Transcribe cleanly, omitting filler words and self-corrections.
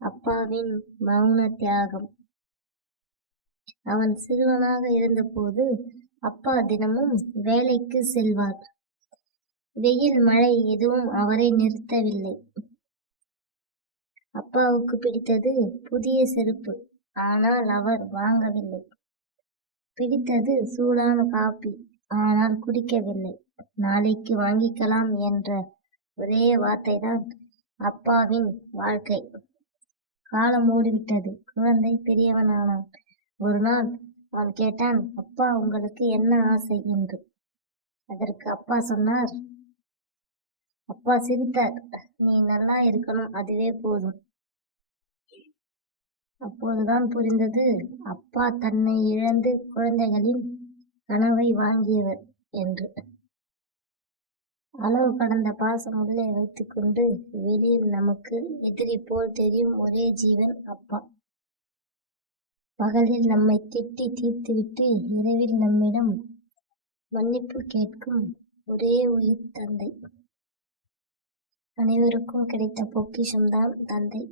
அப்பாவின் மௌன தியாகம். அவன் சிறுவனாக இருந்தபோது அப்பா தினமும் வேலைக்கு செல்வார். வெயில் மழை எதுவும் அவரை நிறுத்தவில்லை. அப்பாவுக்கு பிடித்தது புதிய செருப்பு, ஆனால் அவர் வாங்கவில்லை. பிடித்தது சூடான காபி, ஆனால் குடிக்கவில்லை. நாளைக்கு வாங்கிக்கலாம் என்ற ஒரே வார்த்தைதான் அப்பாவின் வாழ்க்கை. காலம் ஓடிவிட்டது. குழந்தை பெரியவனானான். ஒரு நாள் அவன் கேட்டான், அப்பா, உங்களுக்கு என்ன ஆசை என்று. அதற்கு அப்பா சொன்னார். அப்பா சிரித்தார். நீ நல்லா இருக்கணும், அதுவே போதும். அப்போதுதான் புரிந்தது, அப்பா தன்னை இழந்து குழந்தைகளின் கனவை வாங்கியவர் என்று. அளவு கடந்த பாசம் உள்ளே வைத்துக்கொண்டு வெளியில் நமக்கு எதிரி போல் தெரியும் ஒரே ஜீவன் அப்பா. பகலில் நம்மை திட்டி தீர்த்துவிட்டு இரவில் நம்மிடம் மன்னிப்பு கேட்கும் ஒரே உயிர் தந்தை. அனைவருக்கும் கிடைத்த பொக்கிஷம்தான் தந்தை.